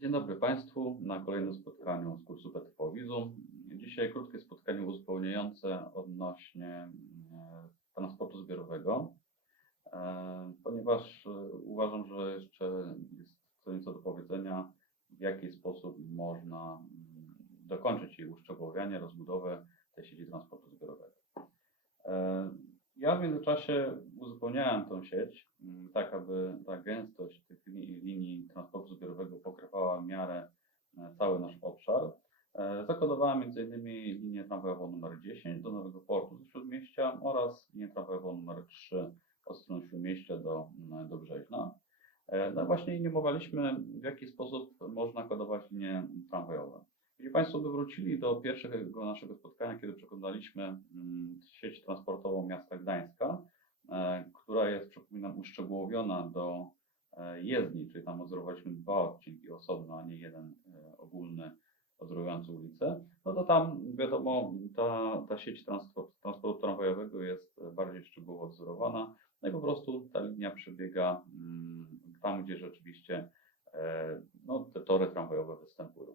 Dzień dobry Państwu na kolejnym spotkaniu z kursu PTP Wizu. Dzisiaj krótkie spotkanie uzupełniające odnośnie e, transportu zbiorowego, e, ponieważ e, uważam, że jeszcze jest co nieco do powiedzenia, w jaki sposób można mm, dokończyć jej uszczegółowianie, rozbudowę tej sieci transportu zbiorowego. Ja w międzyczasie uzupełniałem tą sieć, mm, tak aby ta gęstość tych li- linii transportu miarę e, cały nasz obszar. E, Zakodowałem m.in. linię tramwajową numer 10 do Nowego Portu ze Śródmieścia oraz linię tramwajową numer 3 od strony Śródmieścia do, mm, do Brzeźna. E, No właśnie indykowaliśmy, w jaki sposób można kodować linie tramwajowe. Jeśli Państwo by wrócili do pierwszego naszego spotkania, kiedy przekonaliśmy mm, sieć transportową miasta Gdańska, e, która jest, przypominam, uszczegółowiona do e, jezdni, czyli tam odzorowaliśmy dwa odcinki osobno, a nie jeden e, ogólny odzorujący ulicę, no to tam wiadomo, ta, ta sieć transport, transportu tramwajowego jest bardziej szczegółowo odzorowana, no i po prostu ta linia przebiega mm, tam, gdzie rzeczywiście e, no, te tory tramwajowe występują.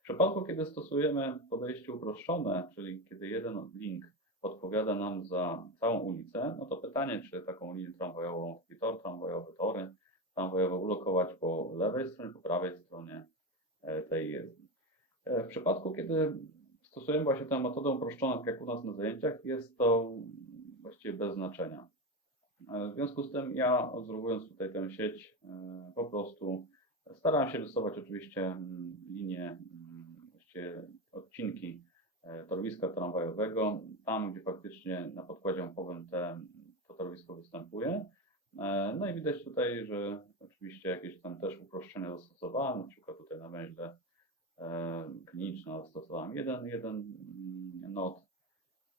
W przypadku, kiedy stosujemy podejście uproszczone, czyli kiedy jeden link odpowiada nam za całą ulicę, no to pytanie, czy taką linię tramwajową, taki tor tramwajowy, tory tramwajowe ulokować po lewej stronie, po prawej stronie e, tej jezdni. W przypadku, kiedy stosujemy właśnie tę metodę uproszczoną, tak jak u nas na zajęciach, jest to właściwie bez znaczenia. E, W związku z tym ja odzorowując tutaj tę sieć, e, po prostu starałem się rysować oczywiście mm, linie, mm, właściwie odcinki torowiska tramwajowego, tam gdzie faktycznie na podkładzie mapowym te, to torowisko występuje. E, No i widać tutaj, że oczywiście jakieś tam też uproszczenia zastosowałem, na przykład tutaj na węźle e, kliniczne zastosowałem jeden, jeden mm, not.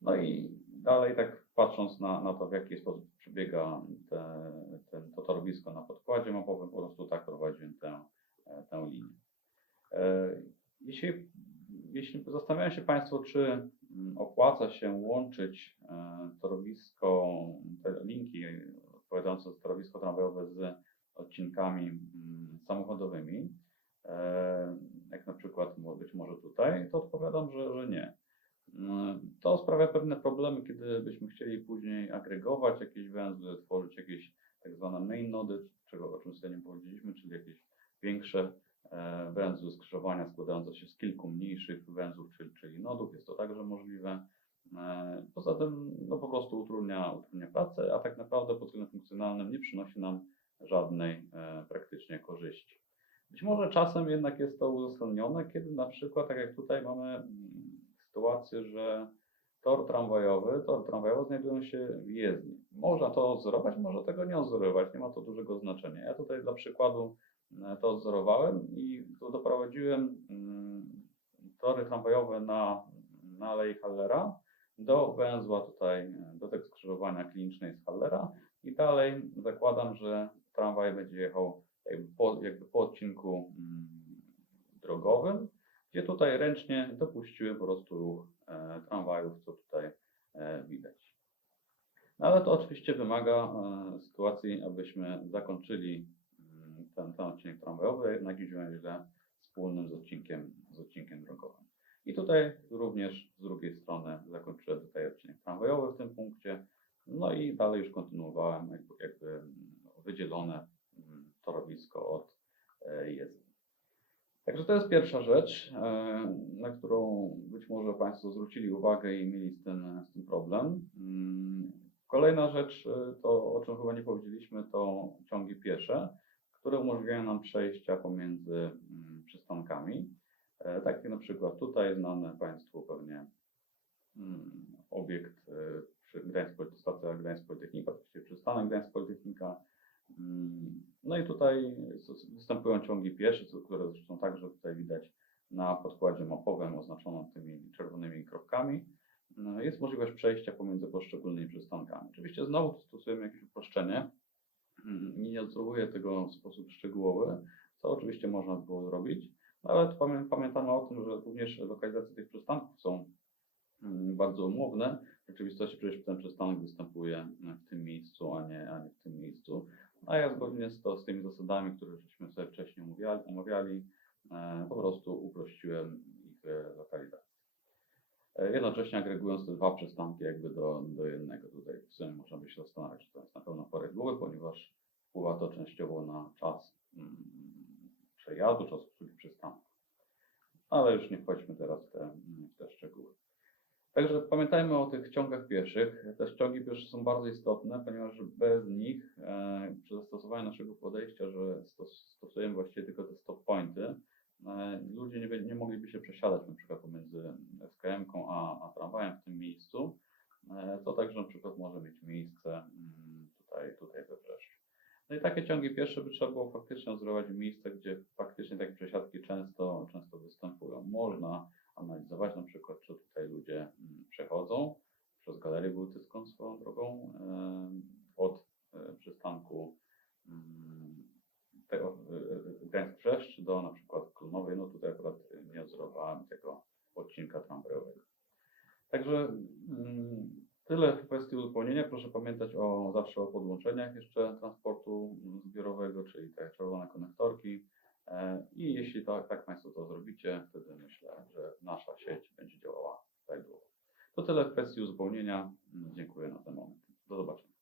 No i dalej tak patrząc na, na to, w jaki sposób przebiega te, ten, to torowisko na podkładzie mapowym, po prostu tak prowadziłem tę, e, tę linię. Jeśli, jeśli zastanawiają się Państwo, czy mm, opłaca się łączyć torowisko, te linki za torowisko tramwajowe z odcinkami mm, samochodowymi, e, jak na przykład być może tutaj, to odpowiadam, że, że nie. Mm, To sprawia pewne problemy, kiedy byśmy chcieli później agregować jakieś węzły, tworzyć jakieś tak zwane main nody, czego, o czym sobie nie powiedzieliśmy, czyli jakieś większe e, węzły skrzyżowania składające się z kilku mniejszych węzłów, czyli, czyli nodów. Jest to także możliwe. E, Poza tym no, po prostu utrudnia, utrudnia pracę, a tak naprawdę pod względem funkcjonalnym nie przynosi nam żadnej e, praktycznie korzyści. Być może czasem jednak jest to uzasadnione, kiedy na przykład, tak jak tutaj mamy mm, sytuację, że tor tramwajowy, tor tramwajowy znajdują się w jezdni. Można to odzorować, można tego nie odzorować, nie ma to dużego znaczenia. Ja tutaj dla przykładu e, to odzorowałem i tu doprowadziłem mm, tory tramwajowe na, na Alei Hallera do węzła tutaj, e, do tego skrzyżowania klinicznej z Hallera i dalej zakładam, że tramwaj będzie jechał jakby po, jakby po odcinku mm, drogowym, gdzie tutaj ręcznie dopuściłem po prostu ruch e, tramwajów, co tutaj e, widać. No ale to oczywiście wymaga sytuacji, abyśmy zakończyli mm, ten, ten odcinek tramwajowy na jakimś węźle wspólnym z odcinkiem, z odcinkiem drogowym. I tutaj również z drugiej strony zakończyłem tutaj odcinek tramwajowy w tym punkcie, no i dalej już kontynuowałem jakby, jakby mm, wydzielone mm, torowisko od e, jezdni. Także to jest pierwsza rzecz, e, na którą być może Państwo zwrócili uwagę i mieli z tym, z tym problem. Mm, Kolejna rzecz, e, to o czym chyba nie powiedzieliśmy, to ciągi piesze, które umożliwiają nam przejścia pomiędzy przystankami. Takie na przykład tutaj znane Państwu pewnie obiekt e, przy Gdańsk, stacja Gdańsk Politechnika, właściwie przystanek Gdańsk Politechnika. Mm, No i tutaj występują ciągi piesze, które zresztą także tutaj widać na podkładzie mapowym oznaczonym tymi czerwonymi kropkami. No, Jest możliwość przejścia pomiędzy poszczególnymi przystankami. Oczywiście znowu stosujemy jakieś uproszczenie. Mm, Nie odzorowuję tego w sposób szczegółowy, co oczywiście można było zrobić, ale pamiętamy o tym, że również lokalizacje tych przystanków są mm, bardzo umowne. W rzeczywistości przecież ten przystanek występuje w tym miejscu, a nie, a nie w tym miejscu. A ja zgodnie z, to, z tymi zasadami, które żeśmy sobie wcześniej omawiali, omawiali e, po prostu uprościłem ich e, lokalizację. E, Jednocześnie agregując te dwa przystanki jakby do, do jednego. Tutaj w sumie można by się zastanawiać, czy to jest na pewno prawidłowe, ponieważ wpływa to częściowo na czas mm, przejazdu, czas obsługi przystanku. Ale już nie wchodźmy teraz w te, w te szczegóły. Także pamiętajmy o tych ciągach pieszych. Te ciągi piesze są bardzo istotne, ponieważ bez nich e, przy zastosowaniu naszego podejścia, że stos, stosujemy właściwie tylko te stop pointy, e, ludzie nie, nie mogliby się przesiadać na przykład pomiędzy SKM-ką a, a tramwajem w tym miejscu, e, co także na przykład może mieć miejsce mm, tutaj, tutaj we Wrzeszczu. No i takie ciągi piesze by trzeba było faktycznie zrobić w miejscach, gdzie faktycznie takie przesiadki często, często występują. Można analizować na przykład, czy tutaj ludzie mm, przechodzą przez galerię Bałtycką swoją drogą od e, przystanku mm, tego e, Gdańsk Brzeszcz do na przykład Klonowej. No tutaj akurat nie obserwowałem tego odcinka tramwajowego. Także mm, tyle w kwestii uzupełnienia. Proszę pamiętać o zawsze o podłączeniach jeszcze transportu zbiorowego, czyli te czerwone konektorki. E, I jeśli tak, tak Państwo to zrobicie, wtedy myślę, że nasza sieć będzie działała prawidłowo. To tyle w kwestii uzupełnienia. Dziękuję na ten moment. Do zobaczenia.